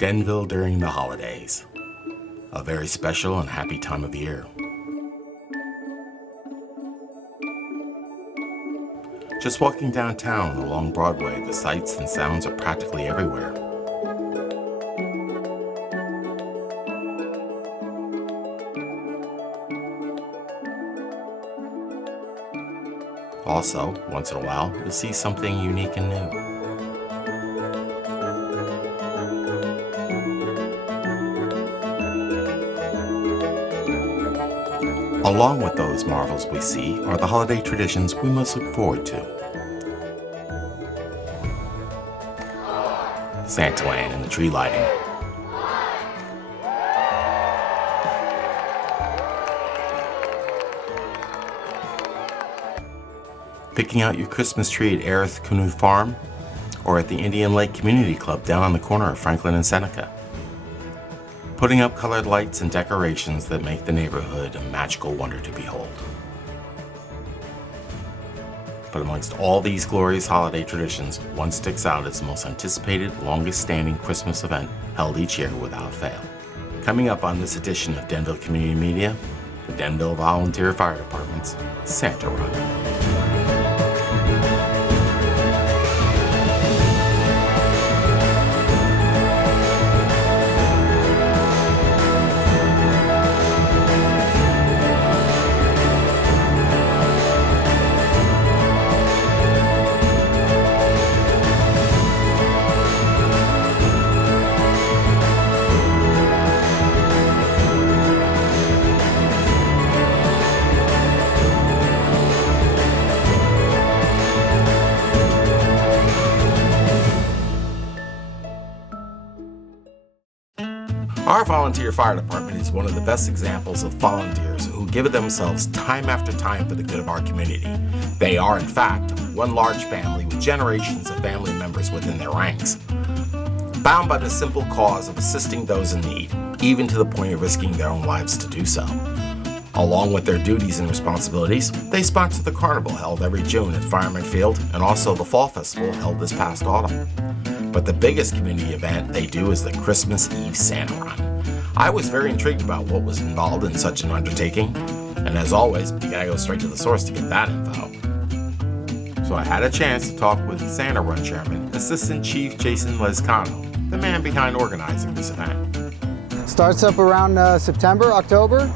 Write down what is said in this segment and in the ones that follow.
Denville during the holidays. A very special and happy time of year. Just walking downtown along Broadway, the sights and sounds are practically everywhere. Also, once in a while, you'll see something unique and new. Along with those marvels we see are the holiday traditions we must look forward to. Santaland and the tree lighting. Picking out your Christmas tree at Aerith Canoe Farm or at the Indian Lake Community Club down on the corner of Franklin and Seneca. Putting up colored lights and decorations that make the neighborhood a magical wonder to behold. But amongst all these glorious holiday traditions, one sticks out as the most anticipated, longest-standing Christmas event held each year without fail. Coming up on this edition of Denville Community Media, the Denville Volunteer Fire Department's Santa Run. Our volunteer fire department is one of the best examples of volunteers who give it themselves time after time for the good of our community. They are, in fact, one large family with generations of family members within their ranks, bound by the simple cause of assisting those in need, even to the point of risking their own lives to do so. Along with their duties and responsibilities, they sponsor the carnival held every June at Fireman Field and also the Fall Festival held this past autumn. But the biggest community event they do is the Christmas Eve Santa Run. I was very intrigued about what was involved in such an undertaking, and as always, you gotta go straight to the source to get that info. So I had a chance to talk with Santa Run Chairman, Assistant Chief Jason Lescano, the man behind organizing this event. Starts up around September, October,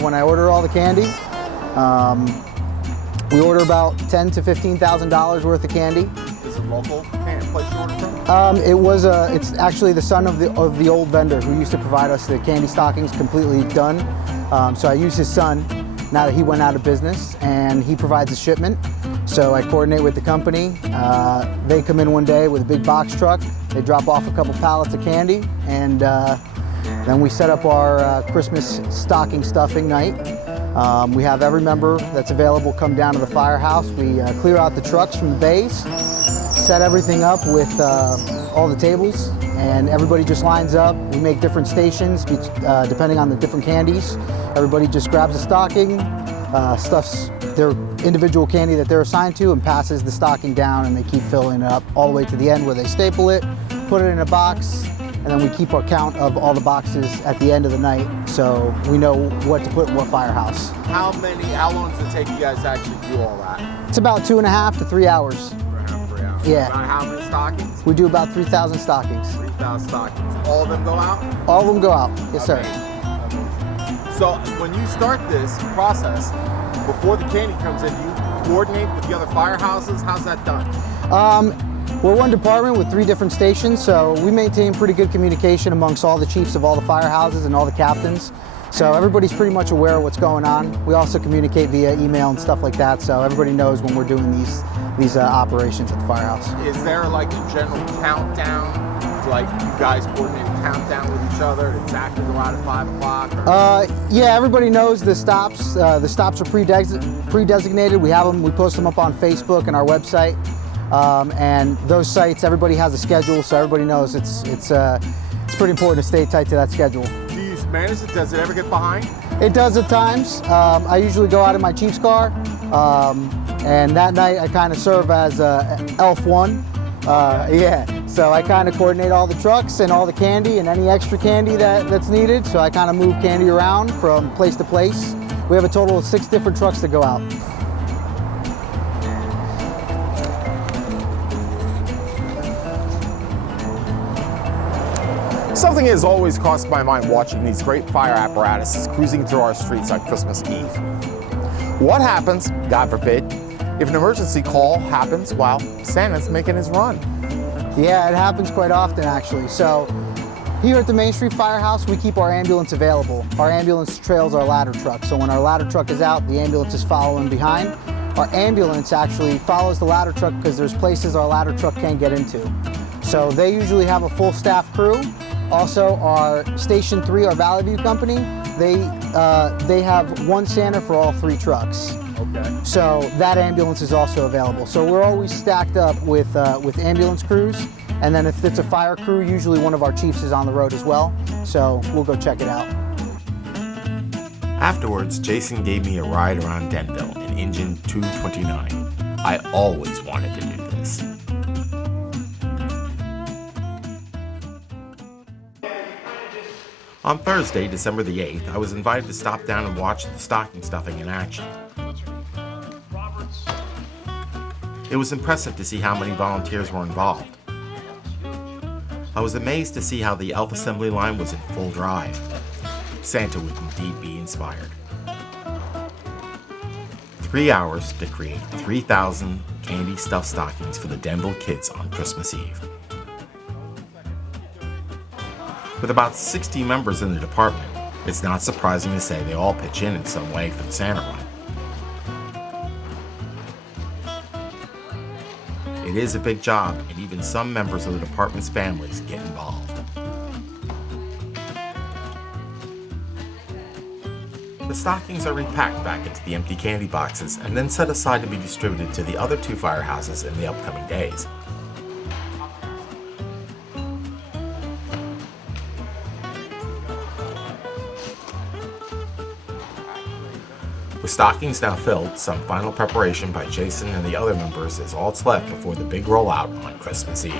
when I order all the candy. We order about $10,000 to $15,000 worth of candy. Is it local place you order from? It's actually the son of the old vendor who used to provide us the candy stockings completely done. So I use his son now that he went out of business, and he provides a shipment. So I coordinate with the company. They come in one day with a big box truck. They drop off a couple pallets of candy, and then we set up our Christmas stocking stuffing night. We have every member that's available come down to the firehouse. We clear out the trucks from the bays, set everything up with all the tables, and everybody just lines up. We make different stations depending on the different candies. Everybody just grabs a stocking, stuffs their individual candy that they're assigned to, and passes the stocking down, and they keep filling it up all the way to the end where they staple it, put it in a box, and then we keep our count of all the boxes at the end of the night, so we know what to put in what firehouse. How long does it take you guys to actually do all that? It's about 2.5 to 3 hours. 3 hours. Yeah. About how many stockings? We do about 3,000 stockings. 3,000 stockings. All of them go out? All of them go out, yes sir. Amazing. So when you start this process, before the candy comes in, you coordinate with the other firehouses? How's that done? We're one department with 3 different stations, so we maintain pretty good communication amongst all the chiefs of all the firehouses and all the captains. So everybody's pretty much aware of what's going on. We also communicate via email and stuff like that, so everybody knows when we're doing these operations at the firehouse. Is there like a general countdown? Like you guys coordinate a countdown with each other to exactly go out at 5 o'clock? Yeah, everybody knows the stops. The stops are pre-designated. We have them. We post them up on Facebook and our website. And those sites, everybody has a schedule, so everybody knows it's pretty important to stay tight to that schedule. Do you manage it? Does it ever get behind? It does at times. I usually go out in my Chief's car, and that night I kind of serve as Elf 1. Yeah, So I kind of coordinate all the trucks and all the candy and any extra candy that's needed. So I kind of move candy around from place to place. We have a total of 6 different trucks that go out. Something has always crossed my mind watching these great fire apparatuses cruising through our streets on Christmas Eve. What happens, God forbid, if an emergency call happens while Santa's making his run? Yeah, it happens quite often actually. So here at the Main Street Firehouse, we keep our ambulance available. Our ambulance trails our ladder truck. So when our ladder truck is out, the ambulance is following behind. Our ambulance actually follows the ladder truck because there's places our ladder truck can't get into. So they usually have a full staff crew. Also, our Station 3, our Valley View company, they have one Santa for all 3 trucks. Okay. So that ambulance is also available. So we're always stacked up with ambulance crews. And then if it's a fire crew, usually one of our chiefs is on the road as well. So we'll go check it out. Afterwards, Jason gave me a ride around Denville in engine 229. I always wanted to do this. On Thursday, December the 8th, I was invited to stop down and watch the stocking stuffing in action. It was impressive to see how many volunteers were involved. I was amazed to see how the elf assembly line was in full drive. Santa would indeed be inspired. 3 hours to create 3,000 candy stuffed stockings for the Denville kids on Christmas Eve. With about 60 members in the department, it's not surprising to say they all pitch in some way for the Santa Run. It is a big job, and even some members of the department's families get involved. The stockings are repacked back into the empty candy boxes and then set aside to be distributed to the other 2 firehouses in the upcoming days. With stockings now filled, some final preparation by Jason and the other members is all that's left before the big rollout on Christmas Eve.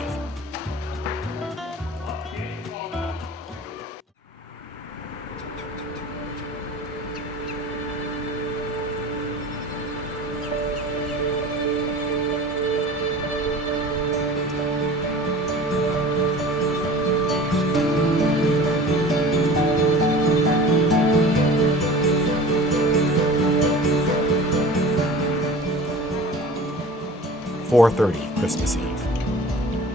"4:30 Christmas Eve.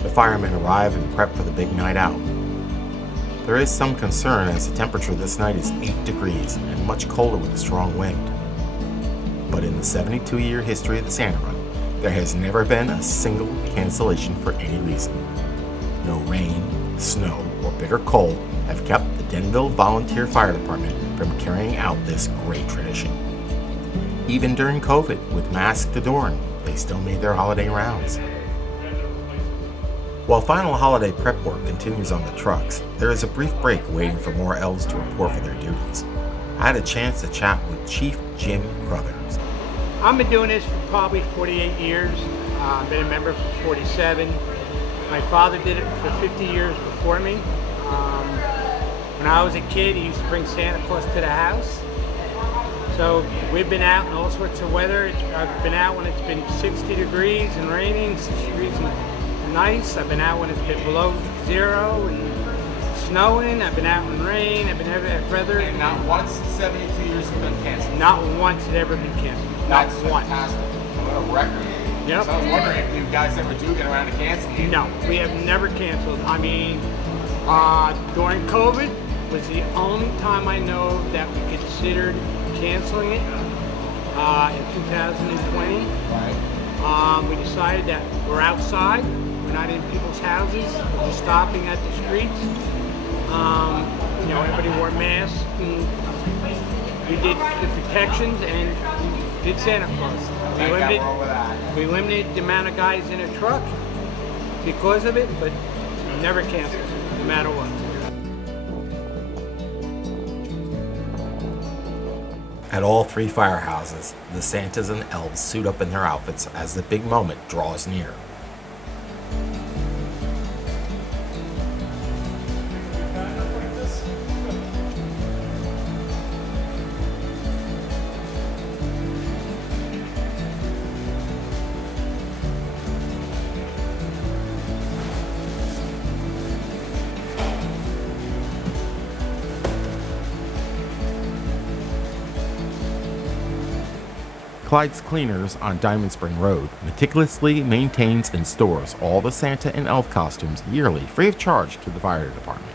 The firemen arrive and prep for the big night out. There is some concern as the temperature this night is 8 degrees and much colder with a strong wind. But in the 72-year history of the Santa Run, there has never been a single cancellation for any reason. No rain, snow, or bitter cold have kept the Denville Volunteer Fire Department from carrying out this great tradition. Even during COVID, with masks adorned, they still made their holiday rounds. While final holiday prep work continues on the trucks, there is a brief break waiting for more elves to report for their duties. I had a chance to chat with Chief Jim Crothers. I've been doing this for probably 48 years. I've been a member for 47. My father did it for 50 years before me. When I was a kid, he used to bring Santa Claus to the house. So we've been out in all sorts of weather. I've been out when it's been 60 degrees and raining, 60 degrees and nice. I've been out when it's been below 0 and snowing. I've been out in rain. I've been out in weather. And not once in 72 years have been canceled. Not once had ever been canceled. Not once. Fantastic. What a record. Yep. So I was wondering if you guys ever do get around to canceling. No, we have never canceled. I mean, during COVID was the only time I know that we considered canceling it in 2020. Right. We decided that we're outside, we're not in people's houses, we're just stopping at the streets. Everybody wore masks, and we did the protections, and we did Santa Claus. We limited the amount of guys in a truck because of it, but never canceled, no matter what. At all 3 firehouses, the Santas and elves suit up in their outfits as the big moment draws near. Clyde's Cleaners on Diamond Spring Road meticulously maintains and stores all the Santa and elf costumes yearly free of charge to the fire department.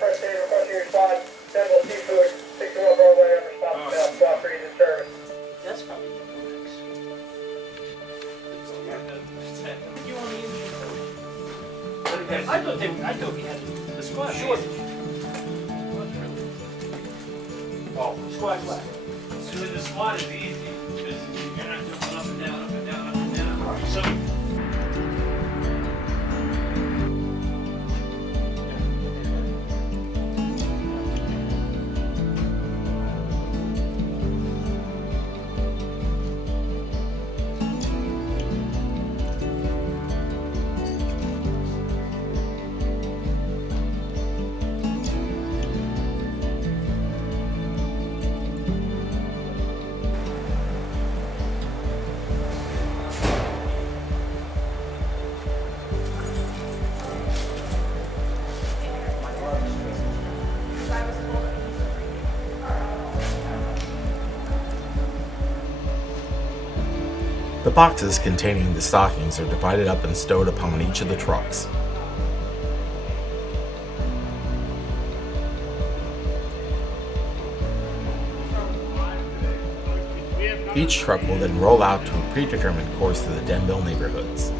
First aid request to your spot, Denville Seafood, 61 Broadway, upper stop, stop for easy service. That's probably the mix. You want me in? I thought we had the squad shortage. Oh, squad flag. So the squat is easy because you're not jumping up and down, up and down, up and down. So The boxes containing the stockings are divided up and stowed upon each of the trucks. Each truck will then roll out to a predetermined course to the Denville neighborhoods.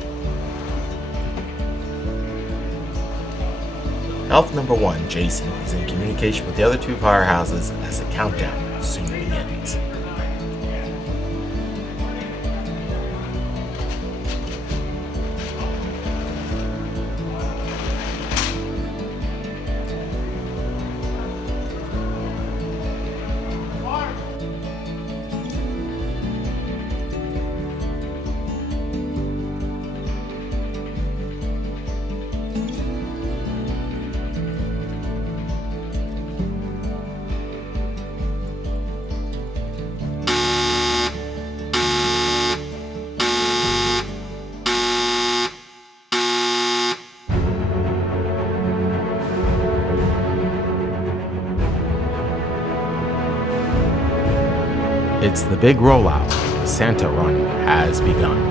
Elf number 1, Jason, is in communication with the other two firehouses as the countdown soon begins. It's the big rollout. The Santa Run has begun.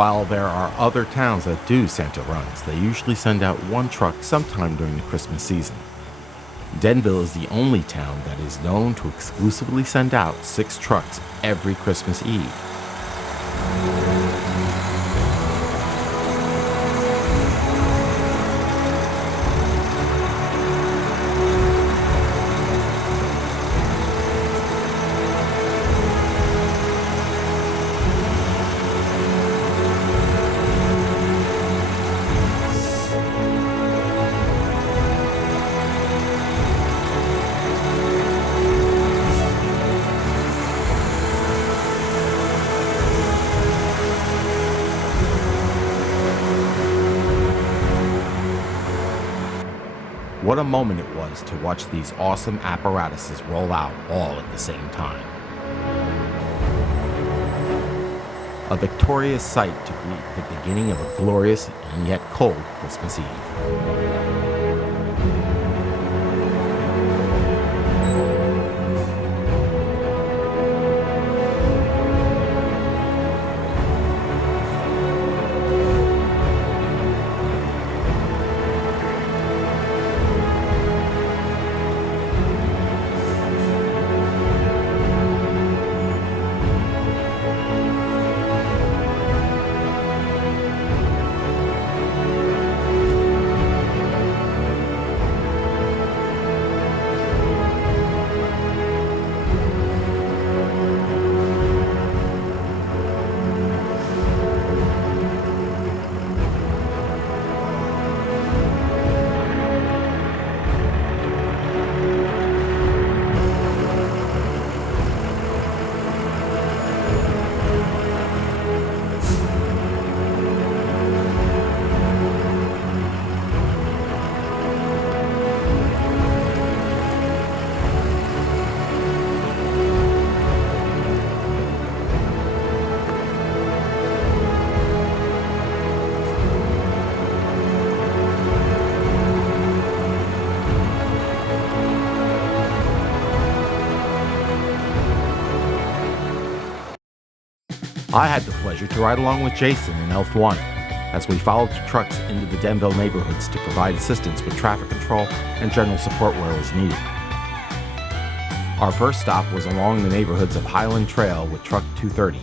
While there are other towns that do Santa runs, they usually send out one truck sometime during the Christmas season. Denville is the only town that is known to exclusively send out 6 trucks every Christmas Eve. What a moment it was to watch these awesome apparatuses roll out all at the same time. A victorious sight to greet the beginning of a glorious and yet cold Christmas Eve. I had the pleasure to ride along with Jason in Elf1 as we followed the trucks into the Denville neighborhoods to provide assistance with traffic control and general support where it was needed. Our first stop was along the neighborhoods of Highland Trail with Truck 230.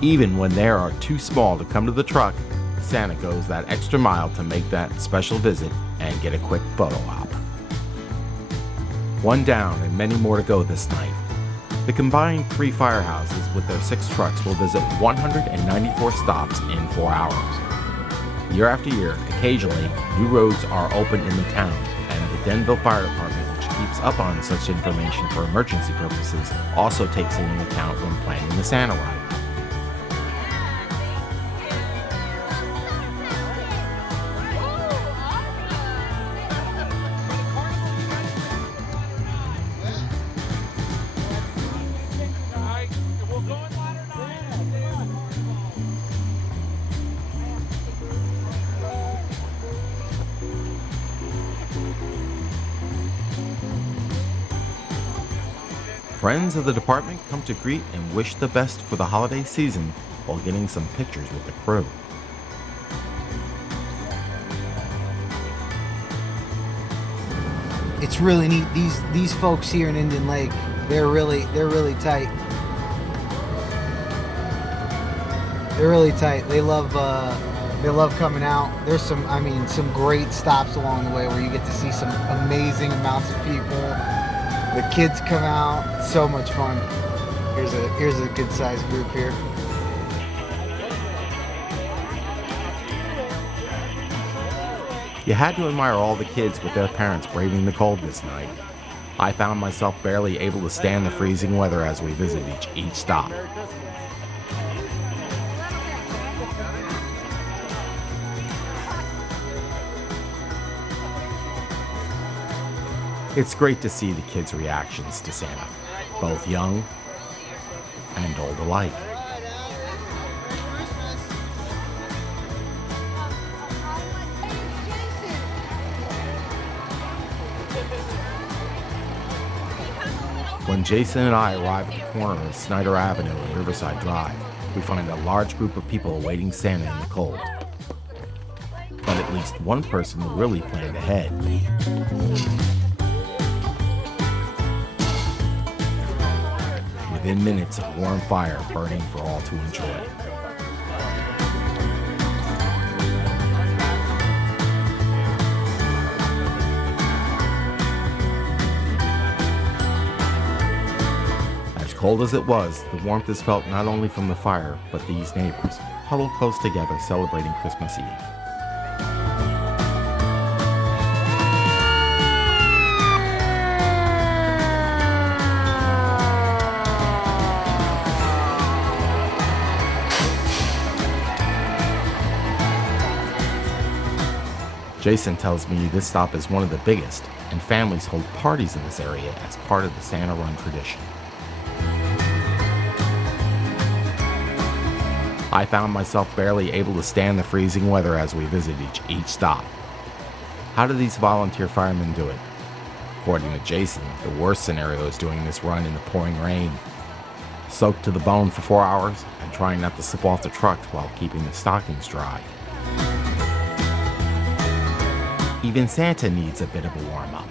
Even when they are too small to come to the truck, Santa goes that extra mile to make that special visit and get a quick photo op. One down and many more to go this night. The combined 3 firehouses with their 6 trucks will visit 194 stops in 4 hours. Year after year, occasionally, new roads are opened in the town, and the Denville Fire Department, which keeps up on such information for emergency purposes, also takes it into account when planning the Santa ride. Friends of the department come to greet and wish the best for the holiday season while getting some pictures with the crew. It's really neat. These folks here in Indian Lake, they're really tight. They're really tight. They love coming out. There's some great stops along the way where you get to see some amazing amounts of people. The kids come out. It's so much fun. Here's a good sized group here. You had to admire all the kids with their parents braving the cold this night. I found myself barely able to stand the freezing weather as we visited each stop. It's great to see the kids' reactions to Santa, both young and old alike. When Jason and I arrived at the corner of Snyder Avenue and Riverside Drive, we find a large group of people awaiting Santa in the cold. But at least one person really planned ahead. Within minutes of warm fire burning for all to enjoy. As cold as it was, the warmth is felt not only from the fire, but these neighbors, huddled close together celebrating Christmas Eve. Jason tells me this stop is one of the biggest, and families hold parties in this area as part of the Santa Run tradition. I found myself barely able to stand the freezing weather as we visited each stop. How do these volunteer firemen do it? According to Jason, the worst scenario is doing this run in the pouring rain. Soaked to the bone for 4 hours and trying not to slip off the truck while keeping the stockings dry. Even Santa needs a bit of a warm-up.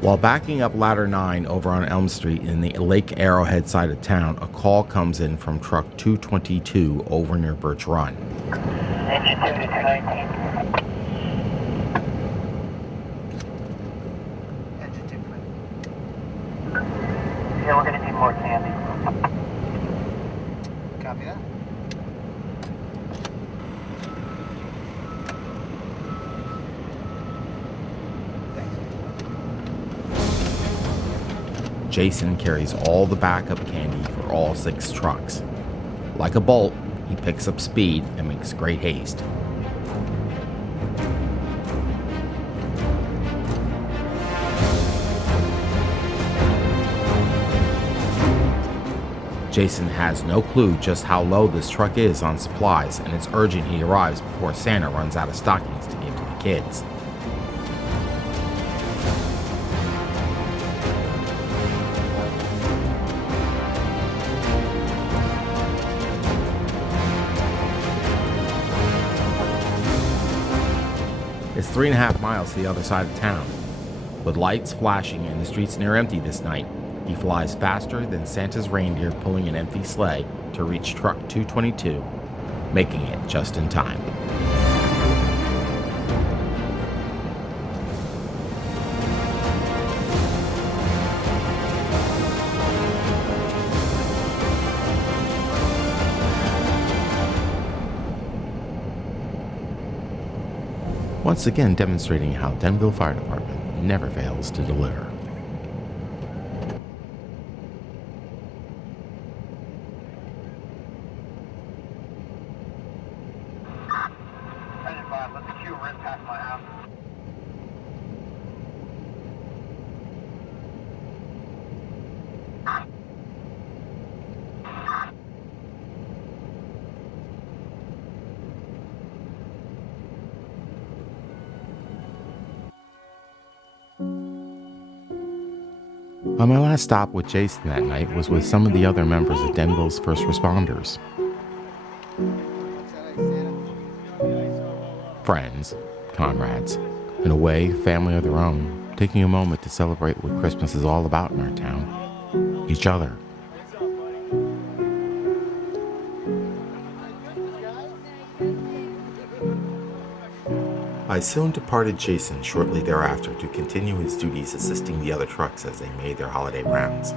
While backing up Ladder 9 over on Elm Street in the Lake Arrowhead side of town, a call comes in from truck 222 over near Birch Run. Engine 2 to 219. Engine 2. Yeah, we're going to need more candy. Copy that. Jason carries all the backup candy for all 6 trucks. Like a bolt, he picks up speed and makes great haste. Jason has no clue just how low this truck is on supplies, and it's urgent he arrives before Santa runs out of stockings to give to the kids. It's 3.5 miles to the other side of town. With lights flashing and the streets near empty this night, he flies faster than Santa's reindeer pulling an empty sleigh to reach truck 222, making it just in time. Once again demonstrating how Denville Fire Department never fails to deliver. Let the queue rip past my house. On my last stop with Jason that night was with some of the other members of Denville's first responders. Friends, comrades, in a way, family of their own, taking a moment to celebrate what Christmas is all about in our town. Each other. I soon departed Jason shortly thereafter to continue his duties assisting the other trucks as they made their holiday rounds.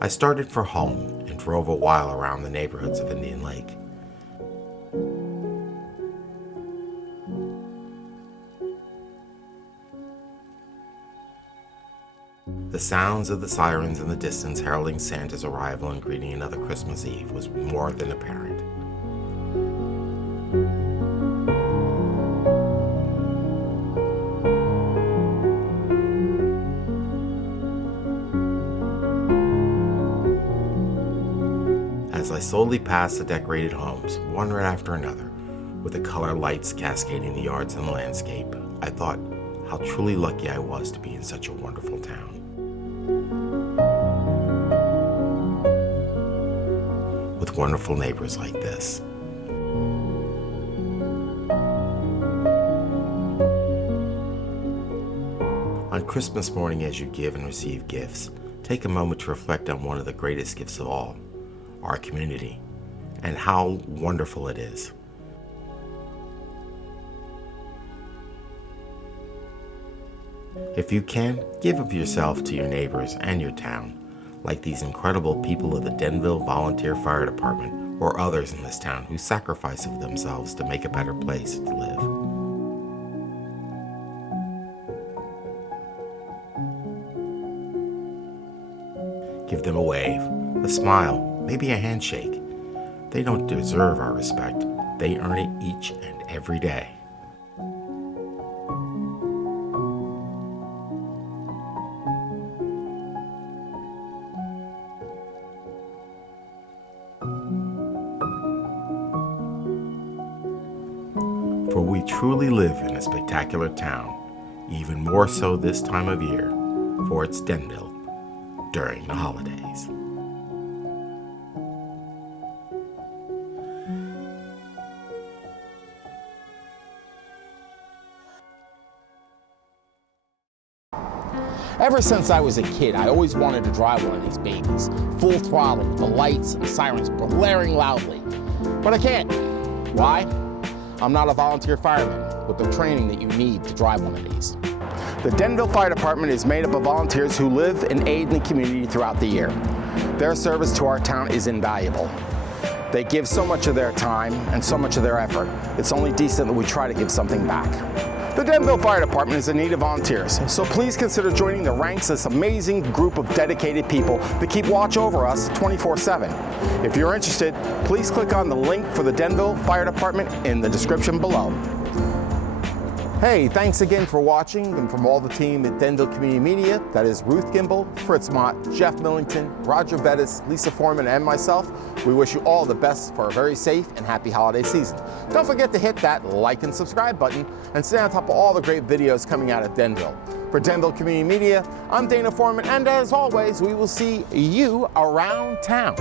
I started for home and drove a while around the neighborhoods of Indian Lake. The sounds of the sirens in the distance heralding Santa's arrival and greeting another Christmas Eve was more than apparent. As I slowly passed the decorated homes, one right after another, with the color lights cascading the yards and the landscape, I thought how truly lucky I was to be in such a wonderful town. With wonderful neighbors like this. On Christmas morning, as you give and receive gifts, take a moment to reflect on one of the greatest gifts of all, our community, and how wonderful it is. If you can, give of yourself to your neighbors and your town, like these incredible people of the Denville Volunteer Fire Department or others in this town who sacrifice of themselves to make a better place to live. Give them a wave, a smile, maybe a handshake. They don't deserve our respect. They earn it each and every day. For we truly live in a spectacular town, even more so this time of year, for it's Denville during the holidays. Ever since I was a kid, I always wanted to drive one of these babies, full throttle with the lights and sirens blaring loudly. But I can't. Why? I'm not a volunteer fireman with the training that you need to drive one of these. The Denville Fire Department is made up of volunteers who live and aid in the community throughout the year. Their service to our town is invaluable. They give so much of their time and so much of their effort. It's only decent that we try to give something back. The Denville Fire Department is in need of volunteers, so please consider joining the ranks of this amazing group of dedicated people that keep watch over us 24/7. If you're interested, please click on the link for the Denville Fire Department in the description below. Hey, thanks again for watching, and from all the team at Denville Community Media, that is Ruth Gimbel, Fritz Mott, Jeff Millington, Roger Bettis, Lisa Foreman, and myself, we wish you all the best for a very safe and happy holiday season. Don't forget to hit that like and subscribe button and stay on top of all the great videos coming out of Denville. For Denville Community Media, I'm Dana Foreman, and as always, we will see you around town.